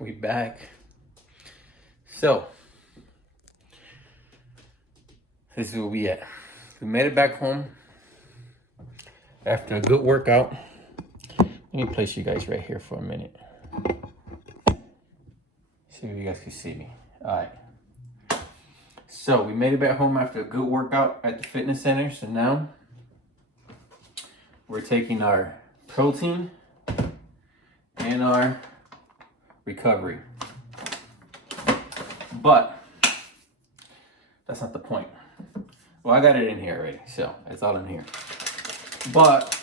We back. So, this is where we at. We made it back home after a good workout. Let me place you guys right here for a minute. See if you guys can see me. All right. So we made it back home after a good workout at the fitness center. So now we're taking our protein and our recovery. But that's not the point. Well, I got it in here already, so it's all in here. But,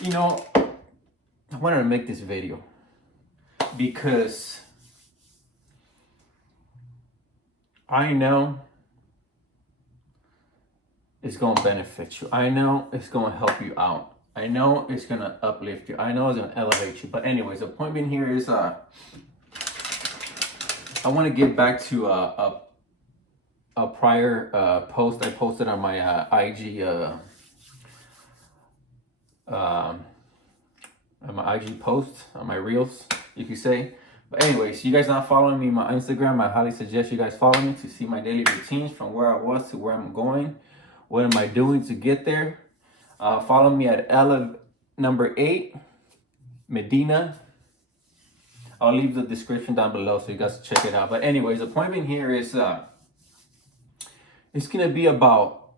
I wanted to make this video because I know it's going to benefit you. I know it's going to help you out. I know it's going to uplift you. I know it's going to elevate you. But anyways, the point being here is I want to get back to a prior post I posted on my IG on my IG post, on my reels, you could say. But anyways, you guys not following me on my Instagram, I highly suggest you guys follow me to see my daily routines from where I was to where I'm going. What am I doing to get there? Follow me at Ella8 Medina. I'll leave the description down below so you guys check it out. But anyways, the point being here is it's gonna be about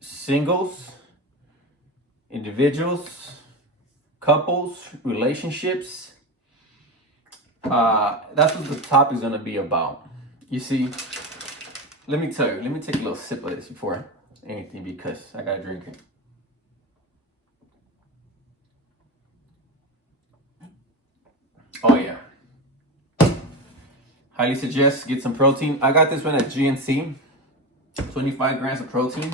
singles, individuals, couples, relationships. That's what the topic is gonna be about. You see, let me tell you, let me take a little sip of this before anything because I gotta drink it. Oh yeah. Highly suggest get some protein. I got this one at GNC. 25 grams of protein.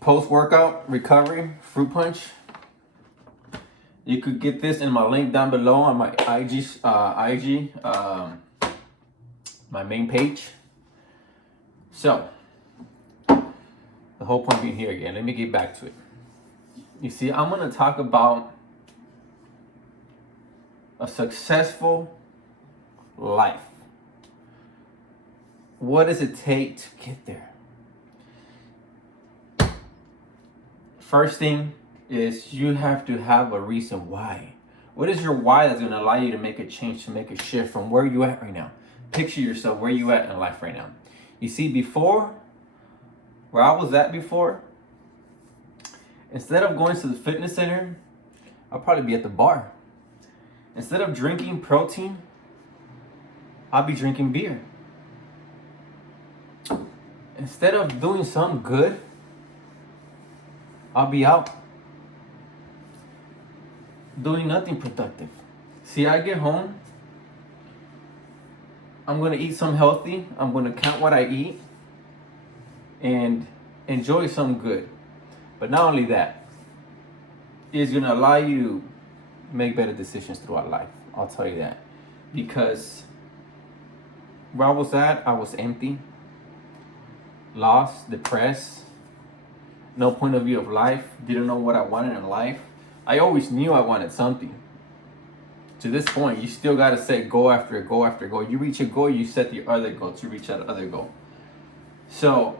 Post-workout recovery fruit punch. You could get this in my link down below on my IG, my main page. So, the whole point being here again, let me get back to it. You see, I'm gonna talk about a successful life. What does it take to get there? First thing is you have to have a reason why. What is your why that's going to allow you to make a change, to make a shift from where you at right now? Picture yourself where you at in life right now. You see, before, where I was at before, instead of going to the fitness center, I'll probably be at the bar. Instead of drinking protein, I'll be drinking beer. Instead of doing something good, I'll be out doing nothing productive. See, I get home, I'm gonna eat something healthy, I'm gonna count what I eat, and enjoy something good. But not only that, it's gonna allow you to make better decisions throughout life. I'll tell you that. Because where I was at, I was empty, lost, depressed, no point of view of life, didn't know what I wanted in life. I always knew I wanted something. To this point, you still gotta say go after it, go after goal. You reach a goal, you set the other goal to reach that other goal. So,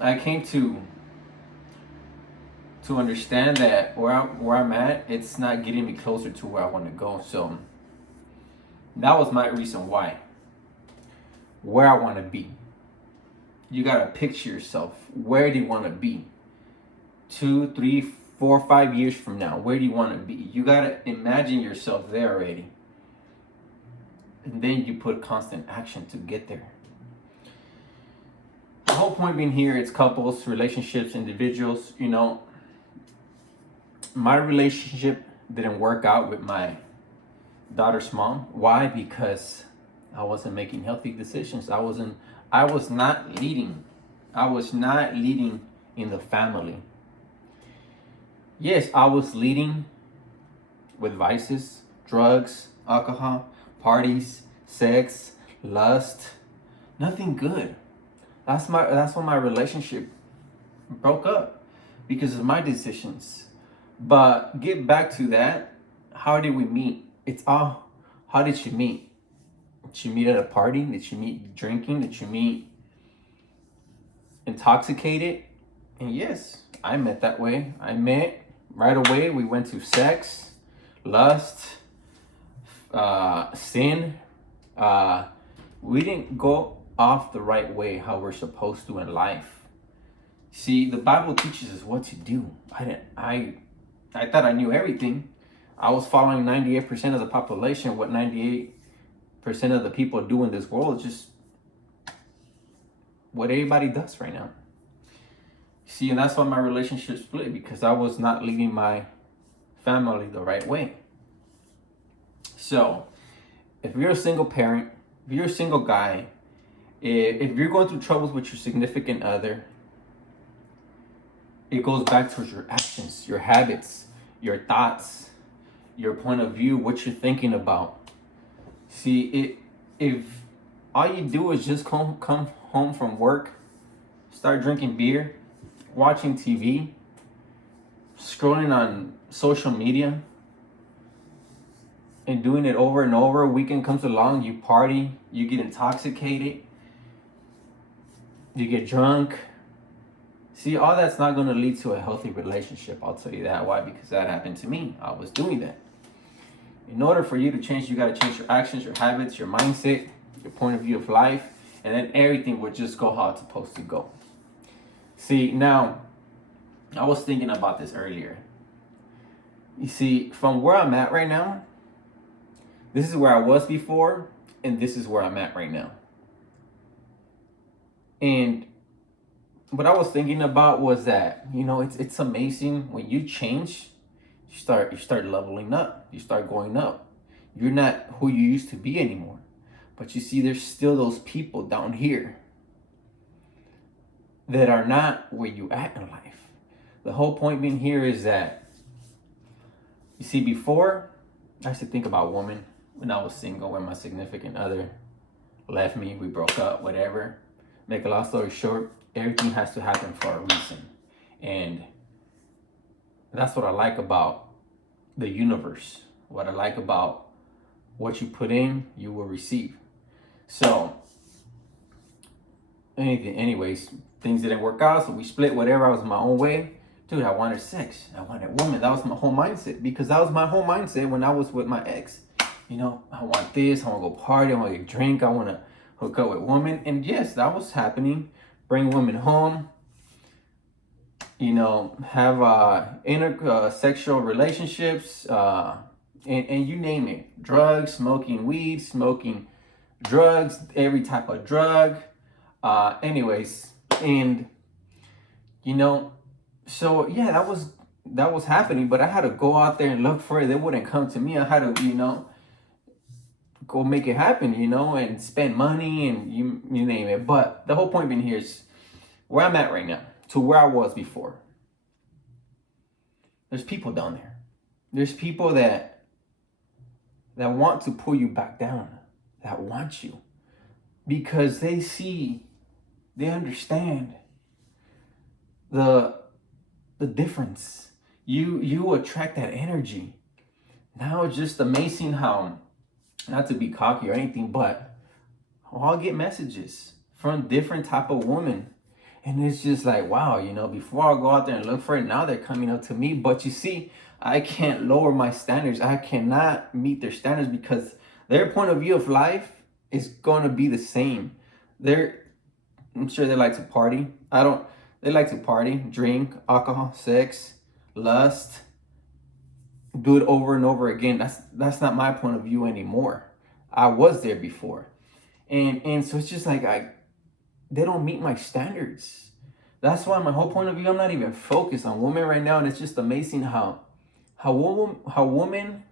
I came to understand that where I'm at, it's not getting me closer to where I want to go. So that was my reason why. Where I want to be. You gotta picture yourself. Where do you want to be? 2, 3, 4, 5 years from now, where do you want to be? You gotta imagine yourself there already. And then you put constant action to get there. The whole point being here, it's couples, relationships, individuals. My relationship didn't work out with my daughter's mom. Why? Because I wasn't making healthy decisions. I was not leading. I was not leading in the family. Yes, I was leading with vices, drugs, alcohol, parties, sex, lust. Nothing good. That's when my relationship broke up because of my decisions. But get back to that. how did we meet? It's all, how did she meet? Did she meet at a party? Did she meet drinking? Did she meet intoxicated? And yes, I met that way. I met right away. We went to sex, lust, sin. We didn't go off the right way how we're supposed to in life. See, the Bible teaches us what to do. I thought I knew everything. I was following 98% of the population. What 98% of the people do in this world is just what everybody does right now. See, and that's why my relationship split, because I was not leading my family the right way. So, if you're a single parent, if you're a single guy, if you're going through troubles with your significant other, it goes back towards your actions, your habits, your thoughts, your point of view, what you're thinking about. See, if all you do is just come home from work, start drinking beer, watching TV, scrolling on social media, and doing it over and over, weekend comes along, you party, you get intoxicated, you get drunk. See, all that's not going to lead to a healthy relationship. I'll tell you that. Why? Because that happened to me. I was doing that. In order for you to change, you got to change your actions, your habits, your mindset, your point of view of life, and then everything would just go how it's supposed to go. See, now, I was thinking about this earlier. You see, from where I'm at right now, this is where I was before, and this is where I'm at right now. And what I was thinking about was that, it's amazing when you change, you start leveling up, you start going up. You're not who you used to be anymore. But you see, there's still those people down here that are not where you at in life. The whole point being here is that, you see, before, I used to think about women when I was single, when my significant other left me, we broke up, whatever. Make a long story short, everything has to happen for a reason. And that's what I like about the universe. What I like about what you put in, you will receive. So, anyways, things didn't work out, so we split, whatever. I was my own way. Dude, I wanted sex. I wanted women. That was my whole mindset, because that was my whole mindset when I was with my ex. I want this. I want to go party. I want to get drink. I want to hook up with women. And yes, that was happening. Bring women home. Have intersexual relationships. And you name it. Drugs, smoking weed, smoking drugs, every type of drug. Anyways, and so yeah, that was happening, but I had to go out there and look for it. They wouldn't come to me. I had to, go make it happen, and spend money and you name it. But the whole point being here is where I'm at right now to where I was before. There's people down there. There's people that want to pull you back down, that want you, because they understand the difference. You attract that energy. Now it's just amazing how, not to be cocky or anything, but I'll get messages from different type of women, and it's just like, wow, before I go out there and look for it, now they're coming up to me. But you see, I can't lower my standards. I cannot meet their standards, because their point of view of life is going to be the same. I'm sure they like to party. They like to party, drink, alcohol, sex, lust, do it over and over again. That's not my point of view anymore. I was there before. And so it's just like they don't meet my standards. That's why my whole point of view, I'm not even focused on women right now. And it's just amazing how women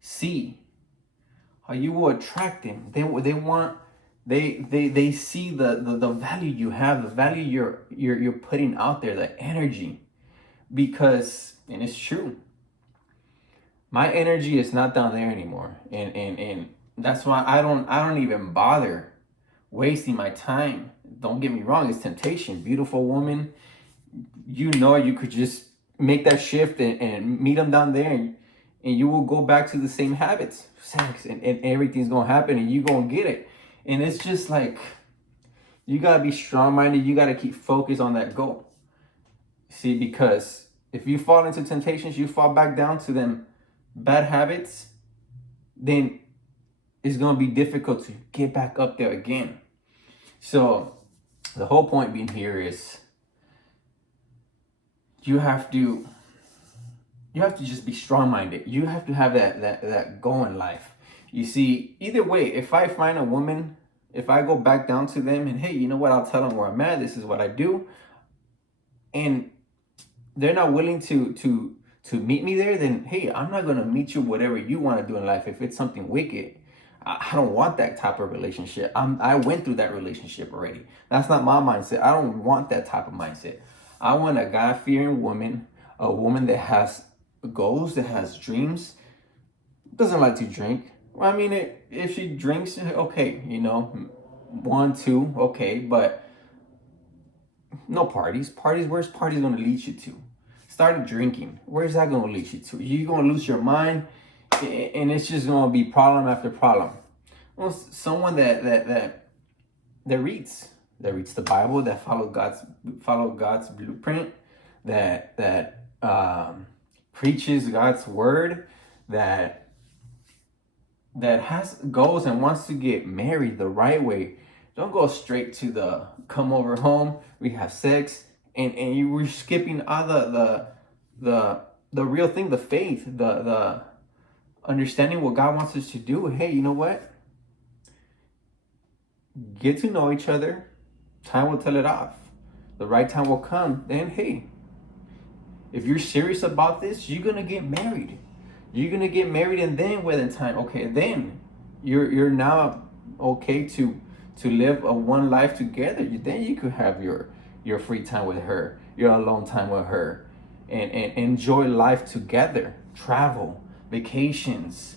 see, how you will attract them. They see the value you have, the value you're putting out there, the energy. Because, and it's true, my energy is not down there anymore. And that's why I don't even bother wasting my time. Don't get me wrong, it's temptation. Beautiful woman, you could just make that shift and meet them down there, and you will go back to the same habits, sex, and everything's gonna happen, and you gonna get it. And it's just like, you gotta be strong-minded. You gotta keep focused on that goal. See, because if you fall into temptations, you fall back down to them bad habits, then it's gonna be difficult to get back up there again. So the whole point being here is you have to just be strong-minded. You have to have that goal in life. You see, either way, if I find a woman, if I go back down to them and, hey, you know what, I'll tell them where I'm at, this is what I do, and they're not willing to meet me there, then hey, I'm not gonna meet you whatever you want to do in life. If it's something wicked, I don't want that type of relationship. I went through that relationship already. That's not my mindset. I don't want that type of mindset. I want a God-fearing woman, a woman that has goals, that has dreams, doesn't like to drink. Well, I mean, if she drinks, okay, you know, 1, 2, okay, but no parties. Parties, where's parties gonna lead you to? Started drinking, where's that gonna lead you to? You're gonna lose your mind, and it's just gonna be problem after problem. Well, someone that reads the Bible, that follow God's blueprint, that preaches God's word, that has goals and wants to get married the right way. Don't go straight to the come over home, we have sex, and you were skipping all the real thing, the faith, the understanding what God wants us to do. Hey, you know what? Get to know each other. Time will tell it off. The right time will come. Then, hey, if you're serious about this, you're gonna get married. You're gonna get married, and then within time, okay, then you're now okay to live a one life together. Then you could have your free time with her, your alone time with her, and enjoy life together. Travel, vacations,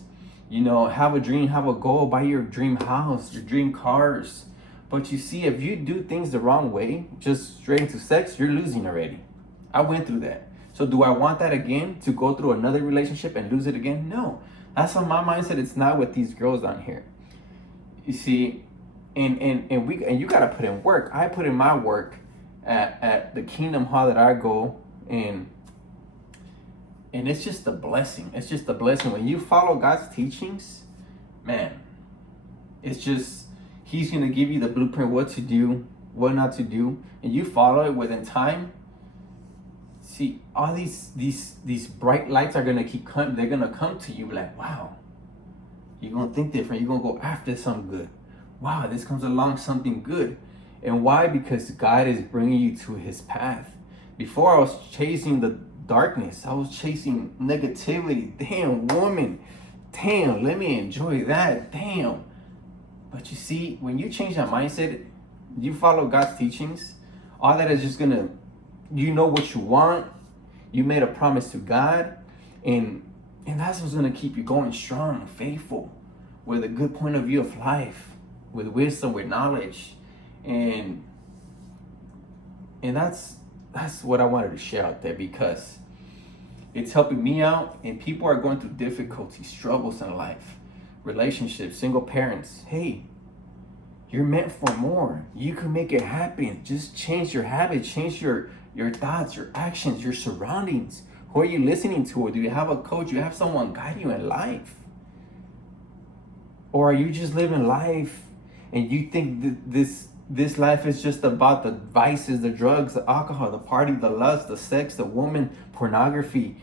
you know, have a dream, have a goal, buy your dream house, your dream cars. But you see, if you do things the wrong way, just straight into sex, you're losing already. I went through that. So do I want that again, to go through another relationship and lose it again? No. That's on my mindset. It's not with these girls on here. You see, and you gotta put in work. I put in my work at the Kingdom Hall that I go, and it's just a blessing. It's just a blessing when you follow God's teachings, man. It's just, He's gonna give you the blueprint, what to do, what not to do, and you follow it within time. See, all these bright lights are gonna keep coming. They're gonna come to you like, wow. You're gonna think different. You're gonna go after something good. Wow, this comes along something good. And why? Because God is bringing you to His path. Before, I was chasing the darkness. I was chasing negativity. Damn, woman. Damn, let me enjoy that. Damn. But you see, when you change that mindset, you follow God's teachings, all that is just gonna, you know what you want. You made a promise to God, and that's what's gonna keep you going strong and faithful, with a good point of view of life, with wisdom, with knowledge, and that's what I wanted to share out there, because it's helping me out, and people are going through difficulties, struggles in life, relationships, single parents. Hey, you're meant for more. You can make it happen. Just change your habits, change your thoughts, your actions, your surroundings. Who are you listening to? Or do you have a coach? Do you have someone guide you in life? Or are you just living life and you think that this life is just about the vices, the drugs, the alcohol, the party, the lust, the sex, the woman, pornography,